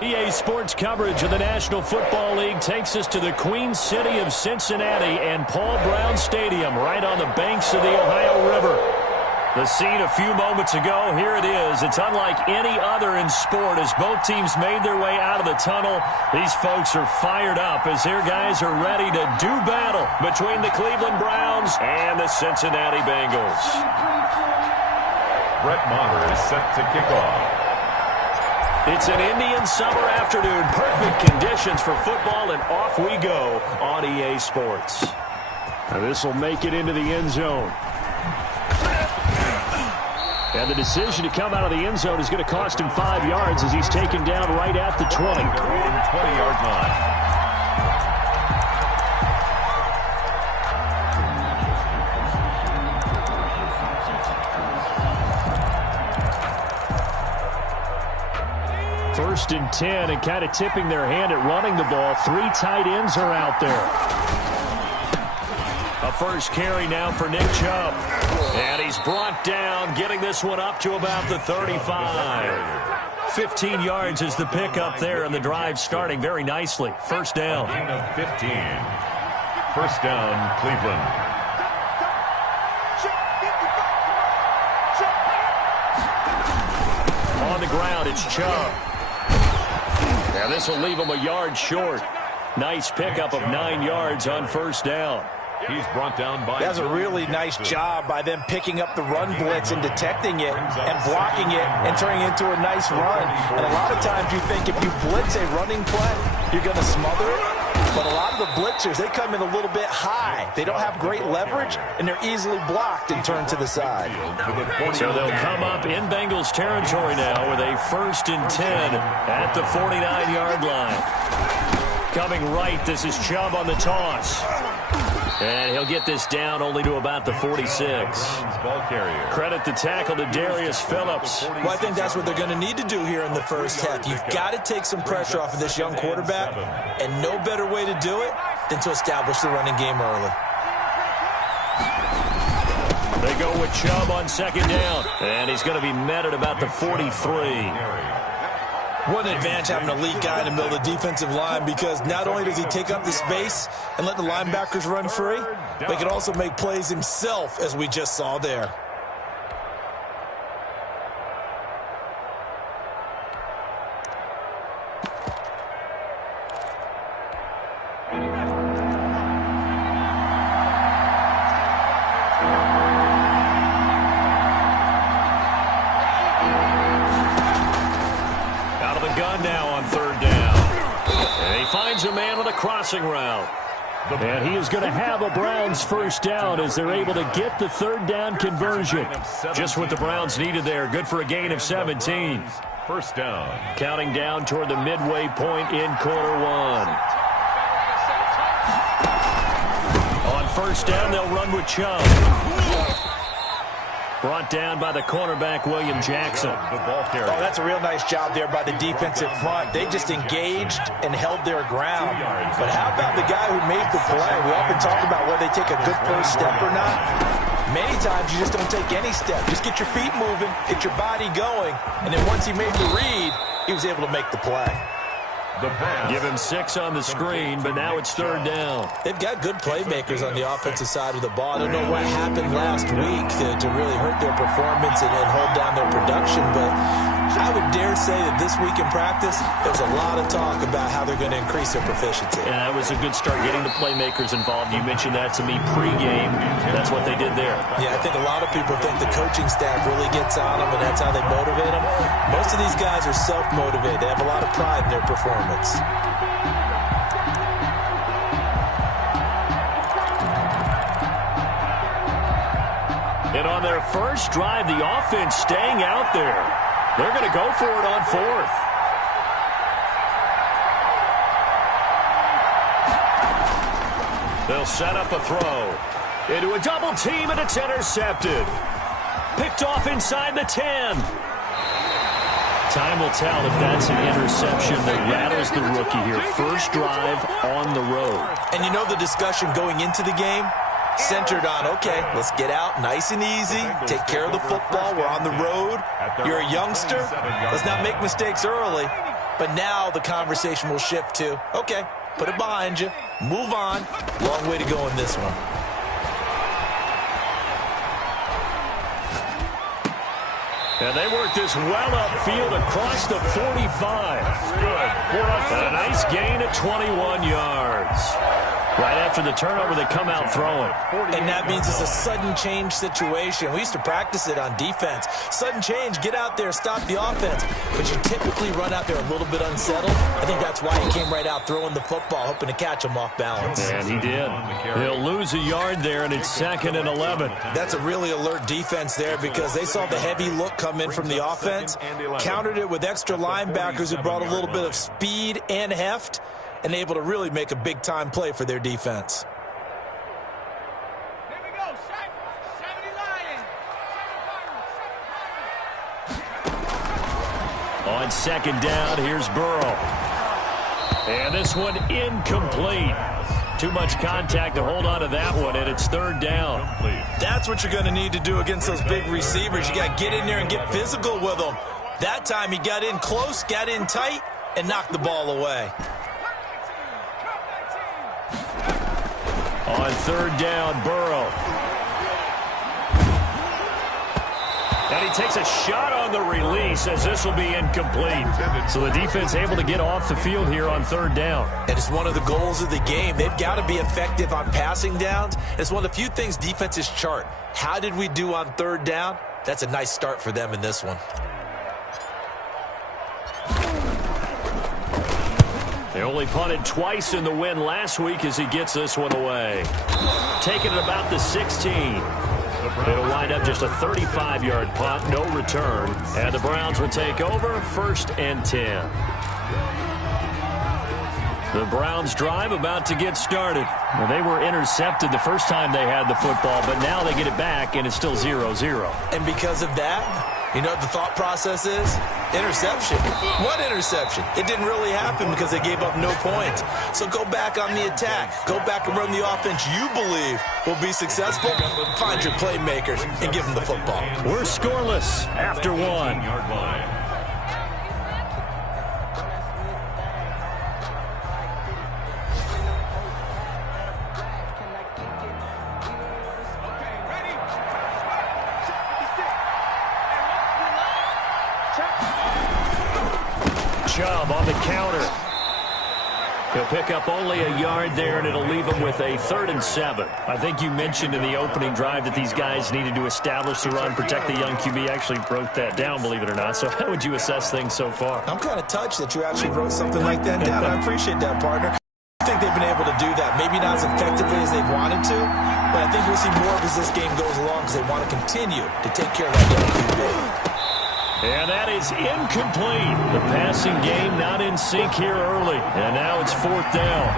EA Sports coverage of the National Football League takes us to the Queen City of Cincinnati and Paul Brown Stadium right on the banks of the Ohio River. The scene a few moments ago, here it is. It's unlike any other in sport as both teams made their way out of the tunnel. These folks are fired up as their guys are ready to do battle between the Cleveland Browns and the Cincinnati Bengals. Brett Maher is set to kick off. It's an Indian summer afternoon. Perfect conditions for football, and off we go on EA Sports. Now this will make it into the end zone. And the decision to come out of the end zone is going to cost him 5 yards as he's taken down right at the 20. 20-yard line. First and 10, and kind of tipping their hand at running the ball. 3 tight ends are out there. A first carry now for Nick Chubb. And he's brought down, getting this one up to about the 35. 15 yards is the pickup there, and the drive starting very nicely. First down. Gain of 15. First down, Cleveland. On the ground, it's Chubb. Now this will leave him a yard short. Nice pickup of 9 yards on first down. He's brought down by... That's a really nice job by them picking up the run blitz and detecting it and blocking it and turning it into a nice run. And a lot of times you think if you blitz a running play, you're going to smother it. But a lot of the blitzers, they come in a little bit high. They don't have great leverage, and they're easily blocked and turned to the side. So they'll come up in Bengals territory now with a first and 10 at the 49-yard line. Coming right, this is Chubb on the toss. And he'll get this down only to about the 46. Credit the tackle to Darius Phillips. Well, I think that's what they're going to need to do here in the first half. You've got to take some pressure off of this young quarterback, and no better way to do it than to establish the running game early. They go with Chubb on second down, and he's going to be met at about the 43. What an advantage having an elite guy in the middle of the defensive line, because not only does he take up the space and let the linebackers run free, but he can also make plays himself, as we just saw there. Crossing route. And he is going to have a Browns first down as they're able to get the third down conversion. Just what the Browns needed there. Good for a gain of 17. First down. Counting down toward the midway point in quarter one. On first down, they'll run with Chubb. Brought down by the cornerback, William Jackson. Oh, that's a real nice job there by the defensive front. They just engaged and held their ground. But how about the guy who made the play? We often talk about whether they take a good first step or not. Many times you just don't take any step. Just get your feet moving, get your body going, and then once he made the read, he was able to make the play. Give him 6 on the screen, but now it's third down. They've got good playmakers on the offensive side of the ball. I don't know what happened last week to really hurt their performance and hold down their production, but I would dare say that this week in practice, there's a lot of talk about how they're going to increase their proficiency. And that was a good start, getting the playmakers involved. You mentioned that to me pregame. That's what they did there. Yeah, I think a lot of people think the coaching staff really gets on them, and that's how they motivate them. Most of these guys are self-motivated. They have a lot of pride in their performance. And on their first drive, the offense staying out there. They're going to go for it on fourth. They'll set up a throw. Into a double team, and it's intercepted. Picked off inside the 10. Time will tell if that's an interception that rattles the rookie here. First drive on the road. And you know the discussion going into the game? Centered on, okay, let's get out nice and easy, take care of the football, we're on the road, you're a youngster, let's not make mistakes early, But now the conversation will shift to, okay, put it behind you, move on. Long way to go in this one. And they work this well upfield across the 45. And a nice gain at 21 yards. Right after the turnover, they come out throwing. And that means it's a sudden change situation. We used to practice it on defense. Sudden change, get out there, stop the offense. But you typically run out there a little bit unsettled. I think that's why he came right out throwing the football, hoping to catch him off balance. And he did. He'll lose a yard there, and it's 2nd and 11. That's a really alert defense there because they saw the heavy look come in from the offense, countered it with extra linebackers who brought a little bit of speed and heft, and able to really make a big-time play for their defense. Here we go, 70 Lions. On 2nd down, here's Burrow. And this one incomplete. Too much contact to hold on to that one, and it's 3rd down. That's what you're going to need to do against those big receivers. You got to get in there and get physical with them. That time he got in close, got in tight, and knocked the ball away. On 3rd down, Burrow. And he takes a shot on the release as this will be incomplete. So the defense able to get off the field here on 3rd down. And it's one of the goals of the game. They've got to be effective on passing downs. It's one of the few things defenses chart. How did we do on 3rd down? That's a nice start for them in this one. They only punted twice in the win last week as he gets this one away. Taking it about the 16. It'll wind up just a 35-yard punt, no return. And the Browns will take over, 1st and 10. The Browns drive about to get started. Well, they were intercepted the first time they had the football, but now they get it back, and it's still 0-0. And because of that, you know what the thought process is? Interception. What interception? It didn't really happen because they gave up no points. So go back on the attack. Go back and run the offense you believe will be successful. Find your playmakers and give them the football. We're scoreless after 1. Chubb on the counter. He'll pick up only a yard there, and it'll leave him with a 3rd and 7. I think you mentioned in the opening drive that these guys needed to establish the run, protect the young QB. Actually wrote that down, believe it or not. So how would you assess things so far? I'm kind of touched that you actually wrote something like that down. I appreciate that, partner. I think they've been able to do that. Maybe not as effectively as they've wanted to, but I think we'll see more of as this game goes along because they want to continue to take care of that young QB. And that is incomplete. The passing game not in sync here early. And now it's 4th down.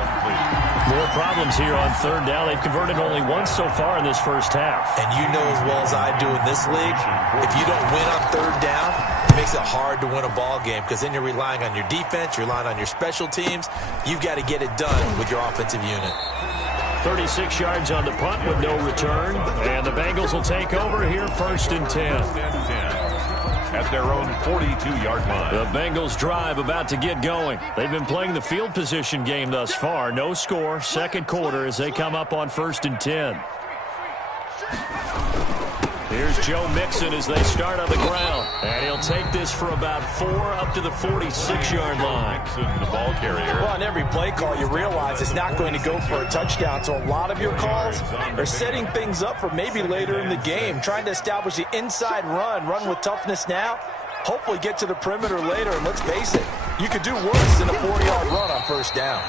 More problems here on 3rd down. They've converted only once so far in this first half. And you know as well as I do in this league, if you don't win on 3rd down, it makes it hard to win a ball game because then you're relying on your defense, you're relying on your special teams. You've got to get it done with your offensive unit. 36 yards on the punt with no return. And the Bengals will take over here, 1st and 10. At their own 42-yard line. The Bengals drive about to get going. They've been playing the field position game thus far. No score, 2nd quarter as they come up on 1st and 10. Here's Joe Mixon as they start on the ground. And he'll take this for about 4 up to the 46-yard line. Mixon, the ball carrier. Well, on every play call, you realize it's not going to go for a touchdown. So a lot of your calls are setting things up for maybe later in the game, trying to establish the inside run with toughness now. Hopefully get to the perimeter later, and let's face it, you could do worse than a 4-yard run on 1st down.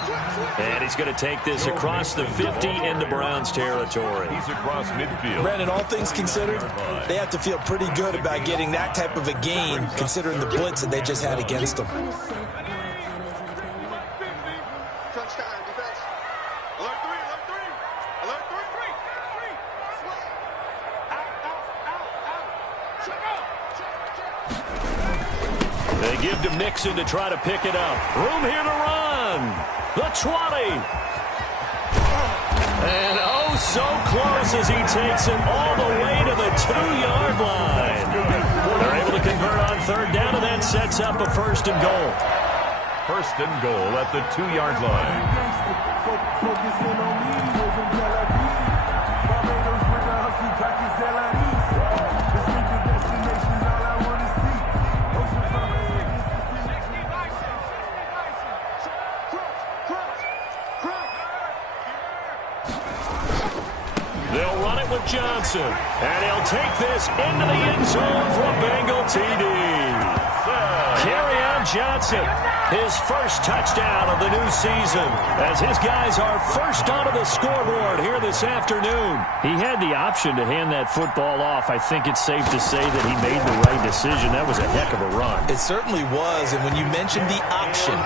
And he's going to take this across the 50 into Browns territory. He's across midfield. Brandon, all things considered, they have to feel pretty good about getting that type of a gain, considering the blitz that they just had against them. They give to Mixon to try to pick it up. Room here to run. The 20. And oh, so close as he takes it all the way to the 2-yard line. They're able to convert on 3rd down, and that sets up a 1st and goal. First and goal at the 2-yard line. They'll run it with Johnson, and he'll take this into the end zone for a Bengal TD. Kerryon Johnson, his first touchdown of the new season, as his guys are first onto the scoreboard here this afternoon. He had the option to hand that football off. I think it's safe to say that he made the right decision. That was a heck of a run. It certainly was, and when you mentioned the option,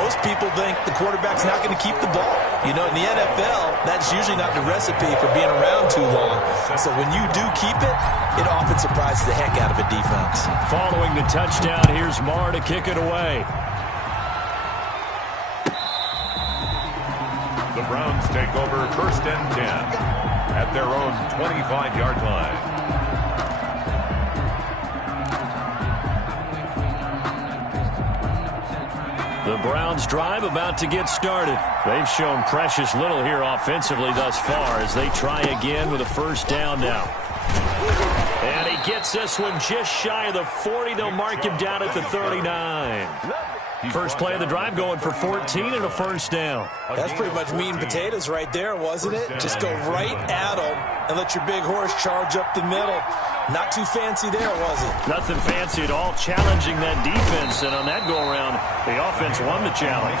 most people think the quarterback's not going to keep the ball. You know, in the NFL, that's usually not the recipe for being around too long. So when you do keep it, it often surprises the heck out of a defense. Following the touchdown, here's Marr to kick it away. The Browns take over first and 10 at their own 25-yard line. The Browns drive about to get started. They've shown precious little here offensively thus far as they try again with a first down now. And he gets this one just shy of the 40. They'll mark him down at the 39. First play of the drive going for 14 and a first down. That's pretty much meat and potatoes right there, wasn't it? Just go right at them and let your big horse charge up the middle. Not too fancy there, was it? Nothing fancy at all, challenging that defense. And on that go-around, the offense won the challenge.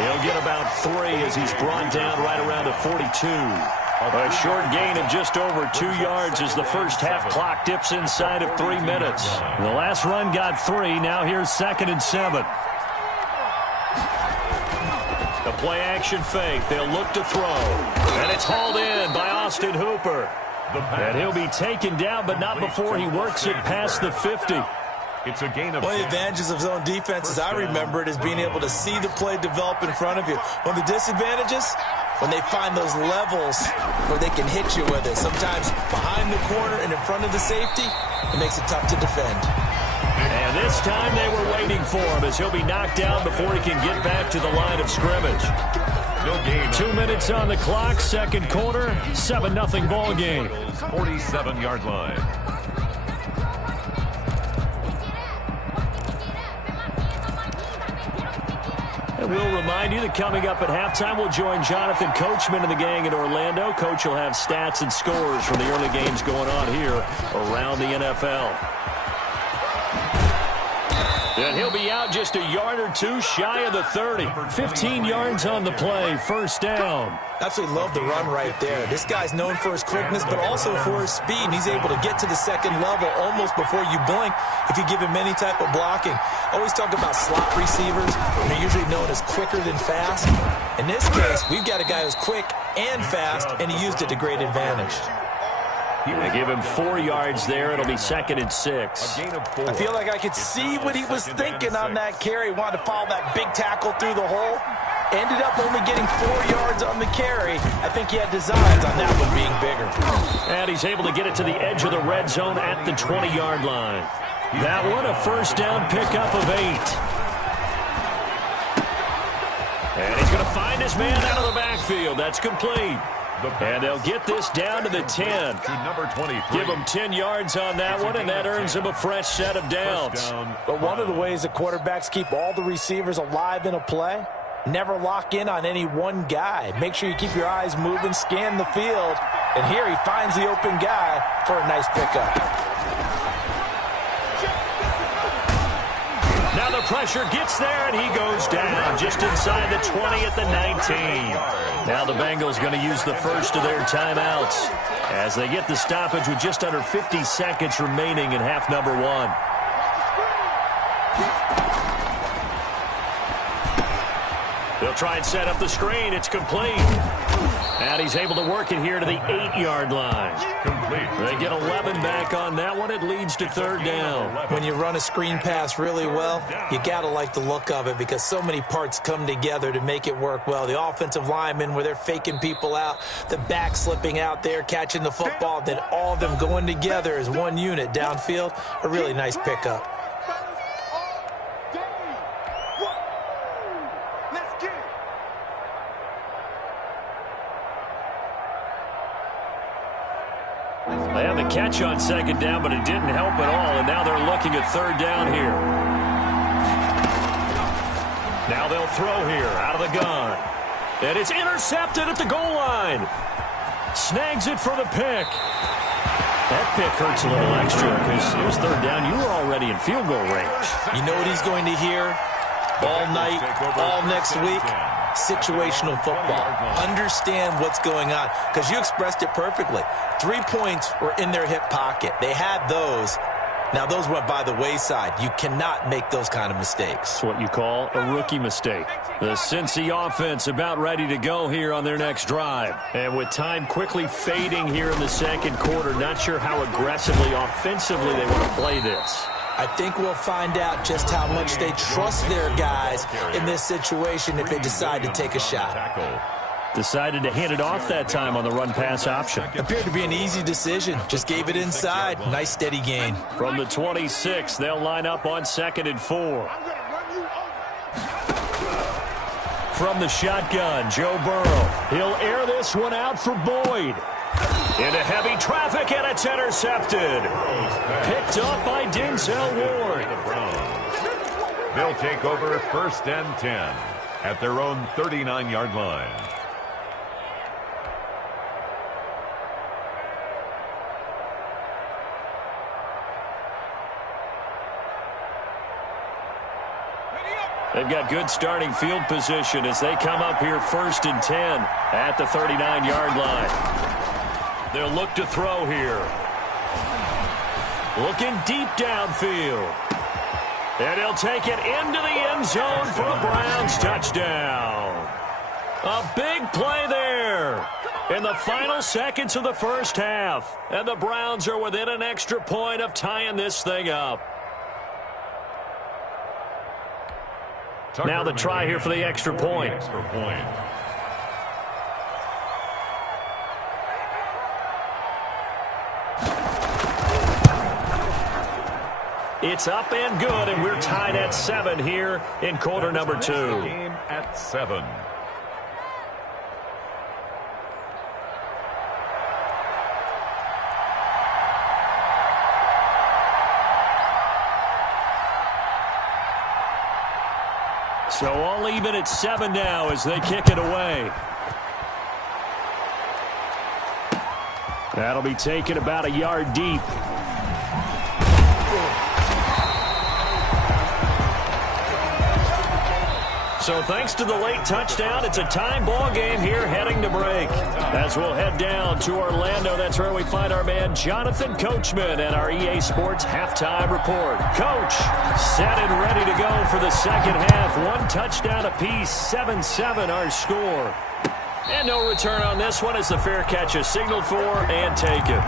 He'll get about 3 as he's brought down right around the 42. A short gain of just over 2 yards as the first half clock dips inside of 3 minutes. The last run got 3. Now here's 2nd and 7. The play-action fake. They'll look to throw. And it's hauled in by Austin Hooper. And he'll be taken down, but not before he works it past the 50. It's a gain of one of the advantages of zone defense, as I remember it, is being able to see the play develop in front of you. One of the disadvantages, when they find those levels where they can hit you with it. Sometimes behind the corner and in front of the safety, it makes it tough to defend. And this time they were waiting for him as he'll be knocked down before he can get back to the line of scrimmage. no gain. 2 minutes on the clock, second quarter, 7-0 ball game. 47-yard line. And we'll remind you that coming up at halftime, we'll join Jonathan Coachman and the gang in Orlando. Coach will have stats and scores from the early games going on here around the NFL. And he'll be out just a yard or two shy of the 30. 15 yards on the play, first down. Absolutely love the run right there. This guy's known for his quickness, but also for his speed. And he's able to get to the second level almost before you blink if you give him any type of blocking. Always talk about slot receivers. They're usually known as quicker than fast. In this case, we've got a guy who's quick and fast, and he used it to great advantage. They give him 4 yards there. It'll be 2nd and 6. I feel like I could see what he was thinking on that carry. Wanted to follow that big tackle through the hole. Ended up only getting 4 yards on the carry. I think he had designs on that one being bigger. And he's able to get it to the edge of the red zone at the 20-yard line. That one, a first down pickup of 8. And he's going to find his man out of the backfield. That's complete. And they'll get this down to the 10. Number 23. Give him 10 yards on that one, and that earns him a fresh set of downs. But one of the ways that quarterbacks keep all the receivers alive in a play, never lock in on any one guy. Make sure you keep your eyes moving, scan the field. And here he finds the open guy for a nice pickup. Now the pressure gets there, and he goes down just inside the 20 at the 19. Now the Bengals going to use the first of their timeouts as they get the stoppage with just under 50 seconds remaining in half number 1. They'll try and set up the screen. It's complete. And he's able to work it here to the 8-yard line. Complete. They get 11 back on that one. It leads to 3rd down. When you run a screen pass really well, you got to like the look of it because so many parts come together to make it work well. The offensive linemen where they're faking people out, the back slipping out there, catching the football, then all of them going together as one unit downfield. A really nice pickup. catch on second down, but it didn't help at all, and now they're looking at third down here. Now they'll throw here out of the gun. And it's intercepted at the goal line. Snags it for the pick. That pick hurts a little extra because it was third down. You were already in field goal range. You know what he's going to hear all night, all next week? Situational football. Understand what's going on, because you expressed it perfectly. 3 points were in their hip pocket. They had those. Now, those went by the wayside. You cannot make those kind of mistakes. It's what you call a rookie mistake. The Cincy offense about ready to go here on their next drive. And with time quickly fading here in the second quarter, not sure how aggressively, offensively they want to play this. I think we'll find out just how much they trust their guys in this situation if they decide to take a shot. Decided to hand it off that time on the run-pass option. Appeared to be an easy decision. Just gave it inside. Nice, steady gain. From the 26, they'll line up on 2nd and 4. From the shotgun, Joe Burrow. He'll air this one out for Boyd. Into heavy traffic, and it's intercepted. Picked up by Denzel Ward. They'll take over 1st and 10 at their own 39-yard line. They've got good starting field position as they come up here 1st and 10 at the 39-yard line. They'll look to throw here. Looking deep downfield. And he'll take it into the end zone for a Browns touchdown. A big play there in the final seconds of the first half. And the Browns are within an extra point of tying this thing up. Now the try here for the extra point. It's up and good, and we're tied at 7 here in quarter number 2. Game at 7. So all even at 7 now as they kick it away. That'll be taken about a yard deep. So thanks to the late touchdown, it's a time ball game here heading to break. As we'll head down to Orlando, that's where we find our man Jonathan Coachman and our EA Sports halftime report. Coach, set and ready to go for the second half. 1 touchdown apiece, 7-7 our score. And no return on this one as the fair catch is signaled for and taken.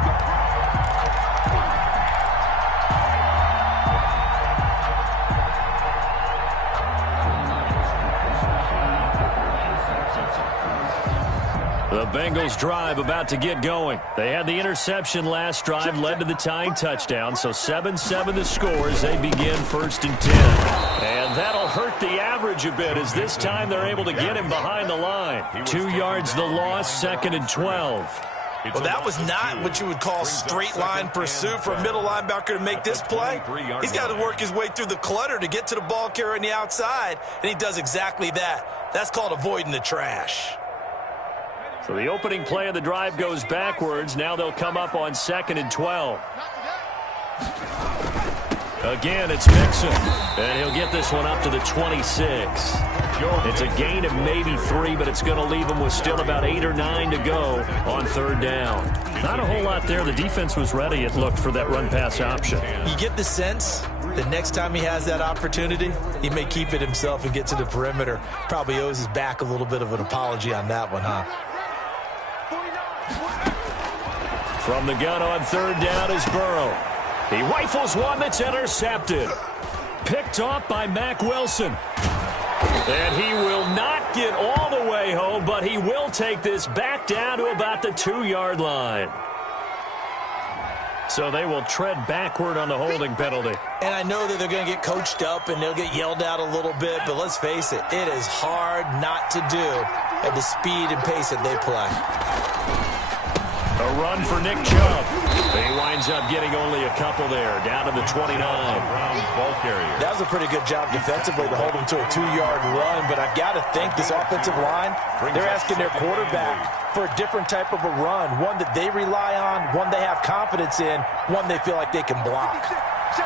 The Bengals drive about to get going. They had the interception last drive, led to the tying touchdown, so 7-7 the score as they begin 1st and 10. And that'll hurt the average a bit as this time they're able to get him behind the line. 2 yards the loss, 2nd and 12. Well, that was not what you would call straight line pursuit for a middle linebacker to make this play. He's got to work his way through the clutter to get to the ball carrier on the outside, and he does exactly that. That's called avoiding the trash. So the opening play of the drive goes backwards. Now they'll come up on 2nd and 12. Again, it's Mixon. And he'll get this one up to the 26. It's a gain of maybe 3, but it's going to leave him with still about 8 or 9 to go on 3rd down. Not a whole lot there. The defense was ready, it looked, for that run-pass option. You get the sense the next time he has that opportunity, he may keep it himself and get to the perimeter. Probably owes his back a little bit of an apology on that one, huh? From the gun on 3rd down is Burrow. He rifles one that's intercepted. Picked off by Mack Wilson. And he will not get all the way home, but he will take this back down to about the 2-yard line. So they will tread backward on the holding penalty. And I know that they're going to get coached up and they'll get yelled at a little bit, but let's face it, it is hard not to do at the speed and pace that they play. A run for Nick Chubb. He winds ends up getting only a couple there, down to the 29. Browns ball carrier. That was a pretty good job defensively to hold them to a 2-yard run, but I've got to think this offensive line, they're asking their quarterback for a different type of a run, one that they rely on, one they have confidence in, one they feel like they can block.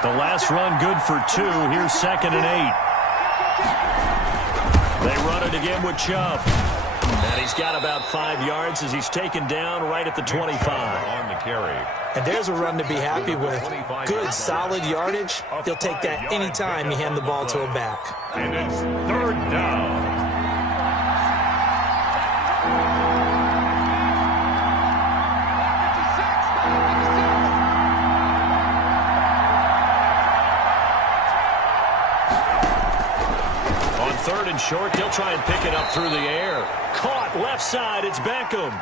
The last run good for 2. Here's 2nd and 8. They run it again with Chubb. And he's got about 5 yards as he's taken down right at the 25. On the carry. And there's a run to be happy with. Good, solid yardage. He'll take that anytime you hand the ball to a back. And it's 3rd down. On 3rd and short, they'll try and pick it up through the air. Caught left side, it's Beckham.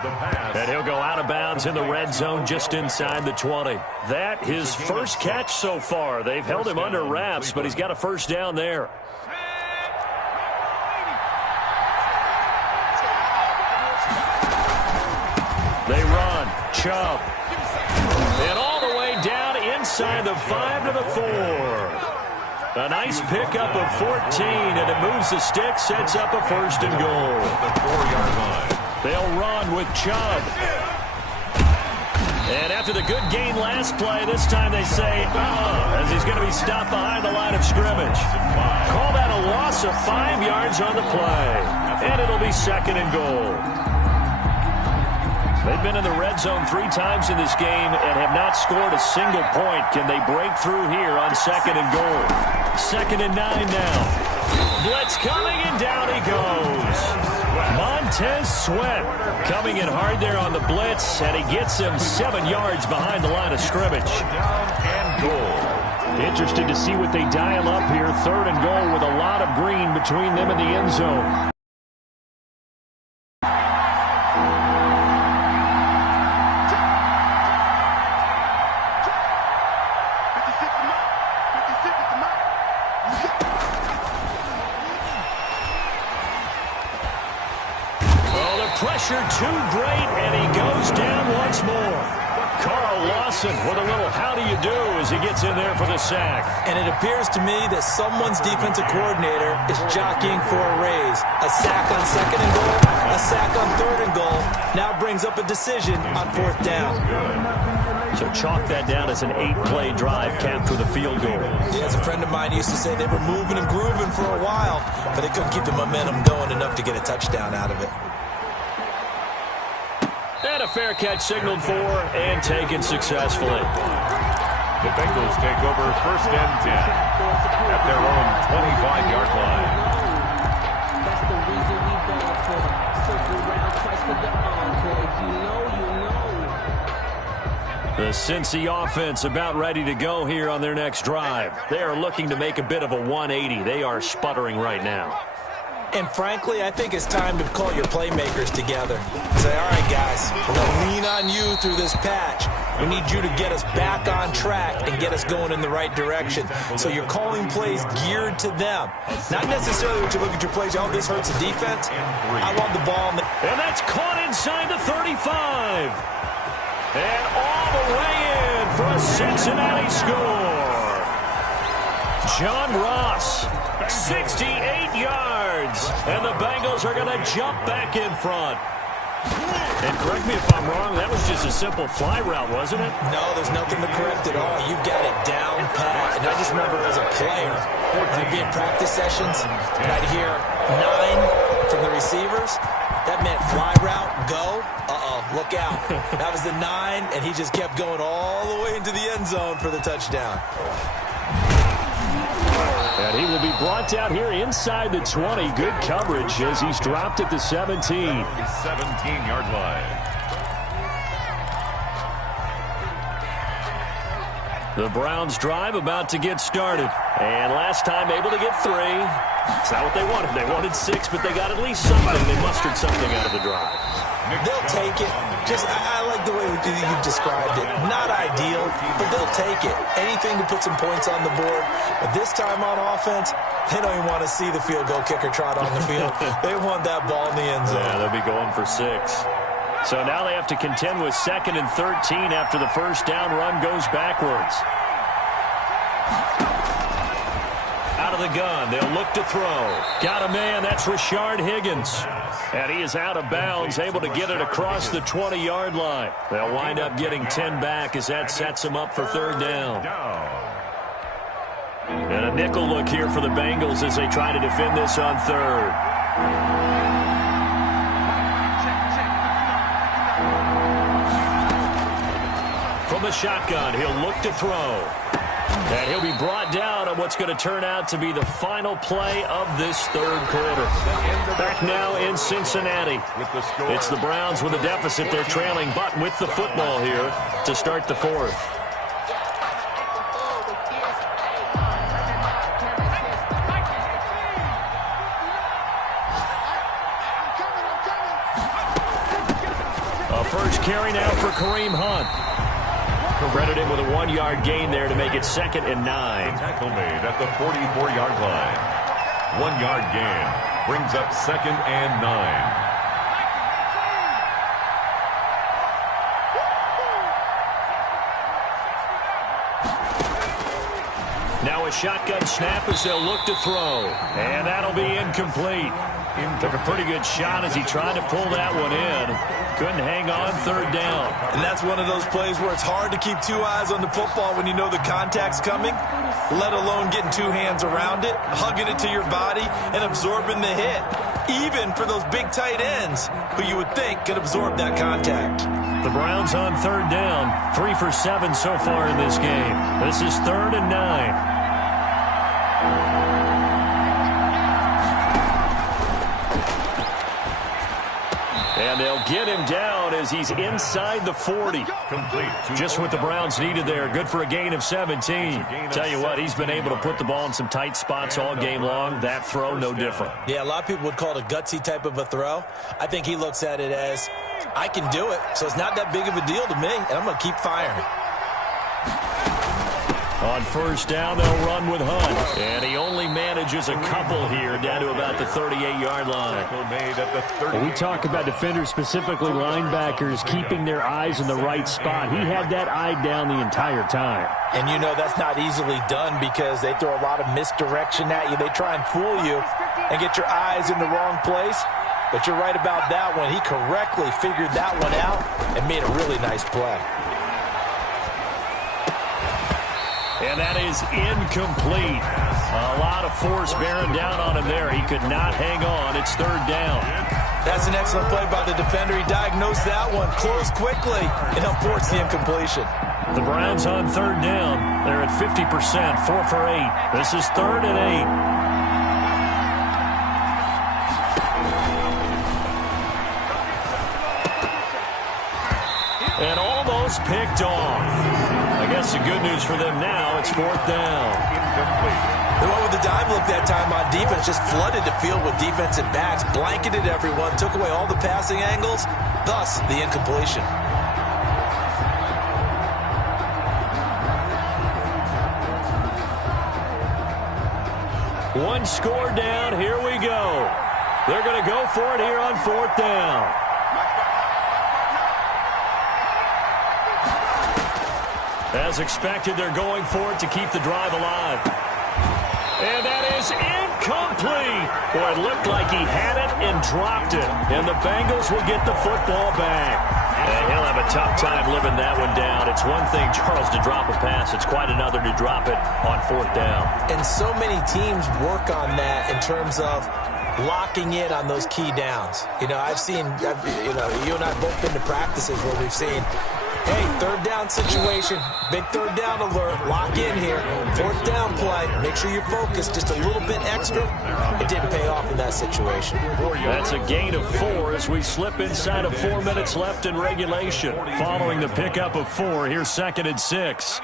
And he'll go out of bounds in the red zone just inside the 20. That his first catch so far. They've held him under wraps, but he's got a first down there. They run. Chubb. And all the way down inside the 5 to the 4. A nice pickup of 14, and it moves the stick, sets up a 1st and goal. The 4-yard line. They'll run with Chubb. And after the good gain last play, this time they say, as he's going to be stopped behind the line of scrimmage. Call that a loss of 5 yards on the play. And it'll be 2nd and goal. They've been in the red zone 3 times in this game and have not scored a single point. Can they break through here on 2nd and goal? 2nd and 9 now. Blitz coming, and down he goes. Montez Sweat coming in hard there on the blitz, and he gets him 7 yards behind the line of scrimmage. Down and goal. Interested to see what they dial up here. 3rd and goal with a lot of green between them and the end zone. Pressure too great, and he goes down once more. Carl Lawson with a little how do you do as he gets in there for the sack. And it appears to me that someone's defensive coordinator is jockeying for a raise. A sack on 2nd and goal, a sack on 3rd and goal. Now brings up a decision on 4th down. So chalk that down as an 8-play drive capped with a field goal. Yeah, as a friend of mine used to say, they were moving and grooving for a while, but they couldn't keep the momentum going enough to get a touchdown out of it. And a fair catch signaled for and taken successfully. The Bengals take over 1st and 10 at their own 25-yard line. That's the reason we ball for. Circle round twice for the encore. If you know, you know. The Cincy offense about ready to go here on their next drive. They are looking to make a bit of a 180. They are sputtering right now. And frankly, I think it's time to call your playmakers together. Say, all right, guys, we're going to lean on you through this patch. We need you to get us back on track and get us going in the right direction. So you're calling plays geared to them. Not necessarily when you look at your plays, oh, this hurts the defense. I want the ball. And that's caught inside the 35. And all the way in for a Cincinnati score. John Ross, 68 yards. And the Bengals are going to jump back in front. And correct me if I'm wrong, that was just a simple fly route, wasn't it? No, there's nothing to correct at all. You've got it down pat. And I just remember as a player, when I'd be in practice sessions, and I'd hear 9 from the receivers, that meant fly route, go. Look out. That was the 9, and he just kept going all the way into the end zone for the touchdown. And he will be brought down here inside the 20. Good coverage as he's dropped at the 17. 17-yard line. The Browns drive about to get started. And last time able to get 3. It's not what they wanted. They wanted 6, but they got at least something. They mustered something out of the drive. They'll take it. I like the way you've described it. Not ideal, but they'll take it. Anything to put some points on the board. But this time on offense, they don't even want to see the field goal kicker trot on the field. They want that ball in the end zone. Yeah, they'll be going for 6. So now they have to contend with 2nd and 13 after the first down run goes backwards. Out of the gun, they'll look to throw. Got a man, that's Rashard Higgins. And he is out of bounds, able to get it across the 20-yard line. They'll wind up getting 10 back as that sets them up for 3rd down. And a nickel look here for the Bengals as they try to defend this on 3rd. From the shotgun, he'll look to throw. And he'll be brought down on what's going to turn out to be the final play of this 3rd quarter. Back now in Cincinnati. It's the Browns with a deficit. They're trailing, but with the football here to start the 4th. A first carry now for Kareem Hunt. Credited with a 1-yard gain there to make it 2nd and 9. Tackle made at the 44-yard line. 1-yard gain brings up 2nd and 9. Now a shotgun snap as they'll look to throw. And that'll be incomplete. Took a pretty good shot as he tried to pull that one in. Couldn't hang on 3rd down. And that's one of those plays where it's hard to keep 2 eyes on the football when you know the contact's coming, let alone getting 2 hands around it, hugging it to your body, and absorbing the hit. Even for those big tight ends who you would think could absorb that contact. The Browns on 3rd down. 3 for 7 so far in this game. This is 3rd and 9. And they'll get him down as he's inside the 40. Complete. Just what the Browns needed there. Good for a gain of 17. Tell you what, he's been able to put the ball in some tight spots all game long. That throw, no different. Yeah, a lot of people would call it a gutsy type of a throw. I think he looks at it as, I can do it, so it's not that big of a deal to me, and I'm going to keep firing. On 1st down, they'll run with Hunt. And he only manages a couple here down to about the 38-yard line. When we talk about defenders, specifically linebackers, keeping their eyes in the right spot, he had that eye down the entire time. And you know that's not easily done because they throw a lot of misdirection at you. They try and fool you and get your eyes in the wrong place. But you're right about that one. He correctly figured that one out and made a really nice play. And that is incomplete. A lot of force bearing down on him there. He could not hang on. It's 3rd down. That's an excellent play by the defender. He diagnosed that one, closed quickly, and helped force the incompletion. The Browns on 3rd down. They're at 50%, 4 for 8. This is 3rd and 8. And almost picked off. I guess the good news for them now, it's 4th down. They went with the dime look that time on defense, just flooded the field with defensive backs, blanketed everyone, took away all the passing angles, thus the incompletion. One score down, here we go. They're going to go for it here on 4th down. As expected, they're going for it to keep the drive alive. And that is incomplete. Boy, it looked like he had it and dropped it. And the Bengals will get the football back. And he'll have a tough time living that one down. It's one thing, Charles, to drop a pass. It's quite another to drop it on 4th down. And so many teams work on that in terms of locking in on those key downs. You know, you and I have both been to practices where we've seen, hey, 3rd down situation, big 3rd down alert, lock in here, 4th down play, make sure you're focused just a little bit extra. It didn't pay off in that situation. That's a gain of 4 as we slip inside of 4 minutes left in regulation. Following the pickup of 4, here's 2nd and 6.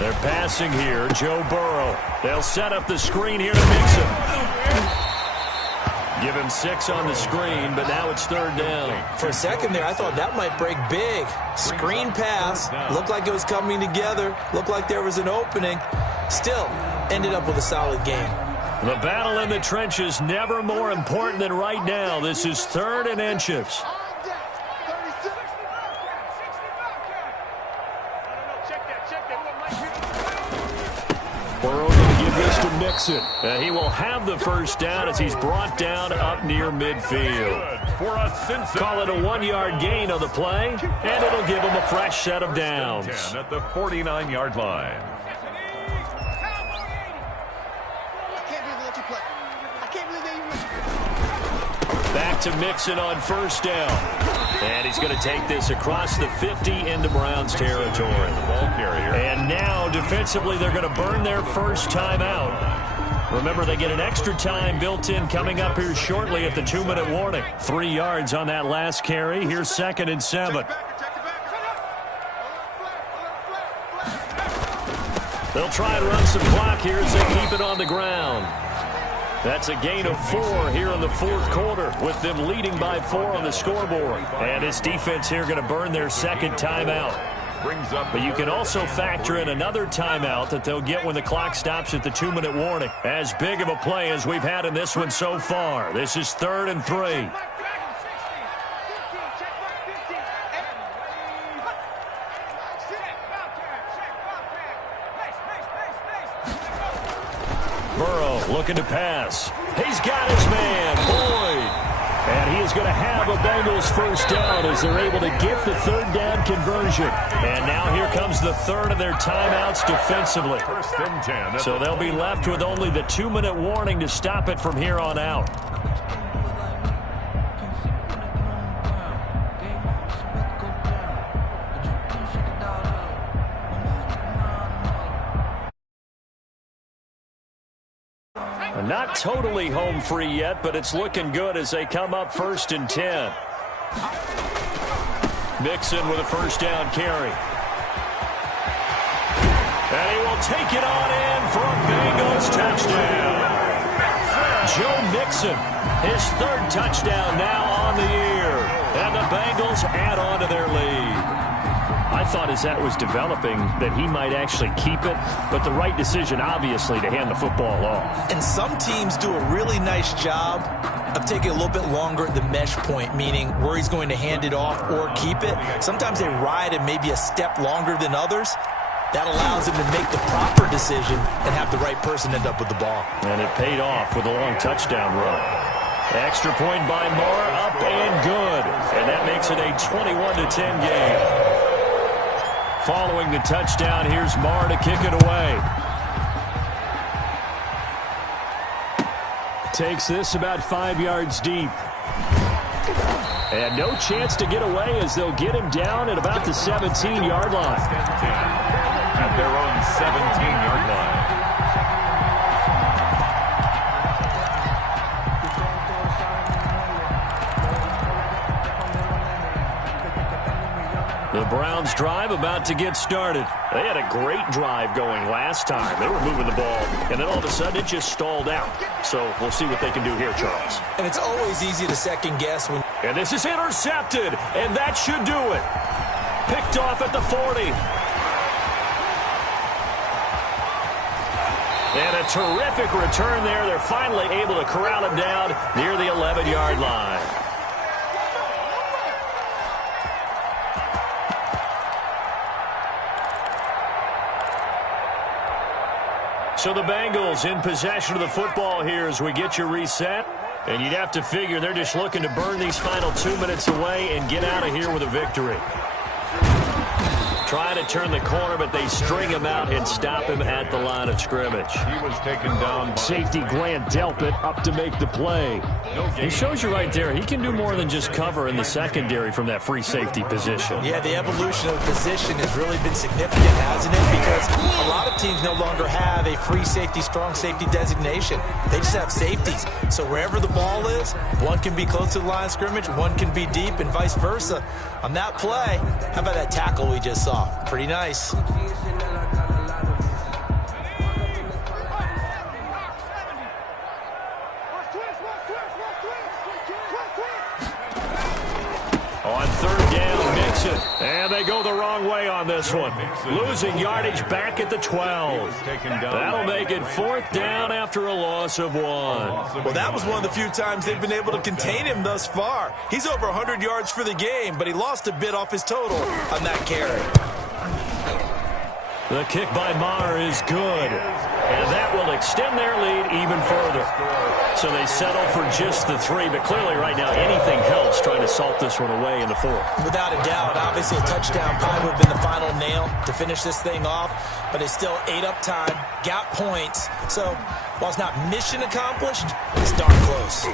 They're passing here, Joe Burrow. They'll set up the screen here to mix him. Give him 6 on the screen, but now it's 3rd down. For a second there, I thought that might break big. Screen pass. Looked like it was coming together. Looked like there was an opening. Still, ended up with a solid game. The battle in the trenches never more important than right now. This is 3rd and inches. Burrow going to give this to Mixon. He will have the first down as he's brought down up near midfield. Call it a 1-yard gain on the play, and it'll give him a fresh set of downs. At the 49-yard line. Back to Mixon on 1st down. And he's going to take this across the 50 into Browns territory. And now, defensively, they're going to burn their first timeout. Remember, they get an extra time built in coming up here shortly at the 2-minute warning. 3 yards on that last carry. Here's 2nd and 7. They'll try and run some clock here as they keep it on the ground. That's a gain of 4 here in the 4th quarter, with them leading by 4 on the scoreboard. And this defense here going to burn their 2nd timeout. But you can also factor in another timeout that they'll get when the clock stops at the 2-minute warning. As big of a play as we've had in this one so far. This is 3rd and 3. Burrow looking to pass. He's got his man, Boyd. And he is going to have a Bengals first down as they're able to get the 3rd down conversion. And now here comes the 3rd of their timeouts defensively. So they'll be left with only the 2-minute warning to stop it from here on out. Not totally home free yet, but it's looking good as they come up 1st and 10. Mixon with a first down carry. And he will take it on in for a Bengals touchdown. Joe Mixon, his 3rd touchdown now on the year. And the Bengals add on to their lead. I thought as that was developing that he might actually keep it, but the right decision, obviously, to hand the football off. And some teams do a really nice job of taking a little bit longer at the mesh point, meaning where he's going to hand it off or keep it. Sometimes they ride it maybe a step longer than others. That allows him to make the proper decision and have the right person end up with the ball. And it paid off with a long touchdown run. Extra point by Moore, up and good. And that makes it a 21-10 game. Following the touchdown, here's Marr to kick it away. Takes this about 5 yards deep. And no chance to get away as they'll get him down at about the 17-yard line. At their own 17-yard line. The Browns drive about to get started. They had a great drive going last time. They were moving the ball, and then all of a sudden it just stalled out. So we'll see what they can do here, Charles. And it's always easy to second guess when... And this is intercepted, and that should do it. Picked off at the 40. And a terrific return there. They're finally able to corral him down near the 11-yard line. So the Bengals in possession of the football here as we get you reset. And you'd have to figure they're just looking to burn these final 2 minutes away and get out of here with a victory. Trying to turn the corner, but they string him out and stop him at the line of scrimmage. He was taken down. Safety Grant Delpit up to make the play. He shows you right there, he can do more than just cover in the secondary from that free safety position. Yeah, the evolution of the position has really been significant, hasn't it? Because a lot of teams no longer have a free safety, strong safety designation. They just have safeties. So wherever the ball is, one can be close to the line of scrimmage, one can be deep, and vice versa. On that play, how about that tackle we just saw? Pretty nice. On third down, Mixon. And they go the wrong way on this one. Losing yardage back at the 12. That'll make it fourth down after a loss of 1. Well, that was one of the few times they've been able to contain him thus far. He's over 100 yards for the game, but he lost a bit off his total on that carry. The kick by Maher is good. And that will extend their lead even further. So they settle for just the 3, but clearly right now anything helps trying to salt this one away in the 4th. Without a doubt, obviously a touchdown probably would have been the final nail to finish this thing off, but it's still ate up time, got points. So while it's not mission accomplished, it's darn close.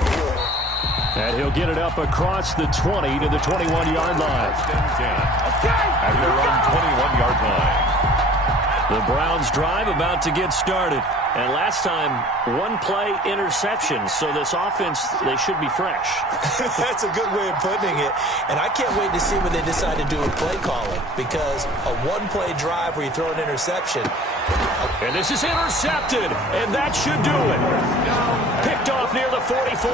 And he'll get it up across the 20 to the 21-yard line. At their own 21-yard line. The Browns drive about to get started. And last time, 1 play interception. So this offense, they should be fresh. That's a good way of putting it. And I can't wait to see what they decide to do with play calling. Because a 1-play drive where you throw an interception. And this is intercepted. And that should do it. Picked off near the 44.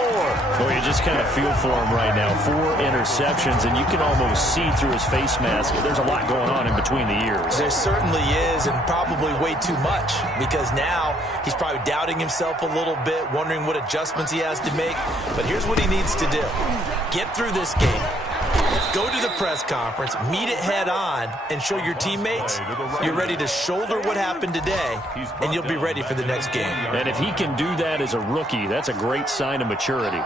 Boy, you just kind of feel for him right now. 4 interceptions, and you can almost see through his face mask. There's a lot going on in between the ears. There certainly is, and probably way too much. Because now he's probably doubting himself a little bit, wondering what adjustments he has to make. But here's what he needs to do. Get through this game. Go to the press conference, meet it head on, and show your teammates you're ready to shoulder what happened today, and you'll be ready for the next game. And if he can do that as a rookie, that's a great sign of maturity.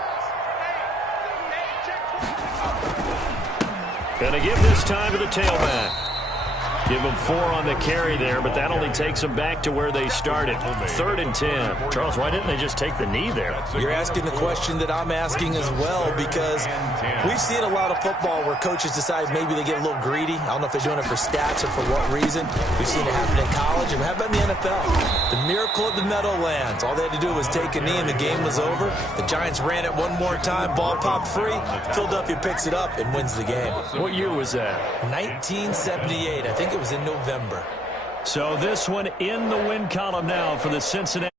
Gonna give this time to the tailback. Give them 4 on the carry there, but that only takes them back to where they started. 3rd and 10. Charles, why didn't they just take the knee there? You're asking the question that I'm asking as well, because we've seen a lot of football where coaches decide maybe they get a little greedy. I don't know if they're doing it for stats or for what reason. We've seen it happen in college, and how about in the NFL? The miracle of the Meadowlands. All they had to do was take a knee, and the game was over. The Giants ran it one more time. Ball popped free. Philadelphia picks it up and wins the game. What year was that? 1978. I think it was in November. So this one in the win column now for the Cincinnati.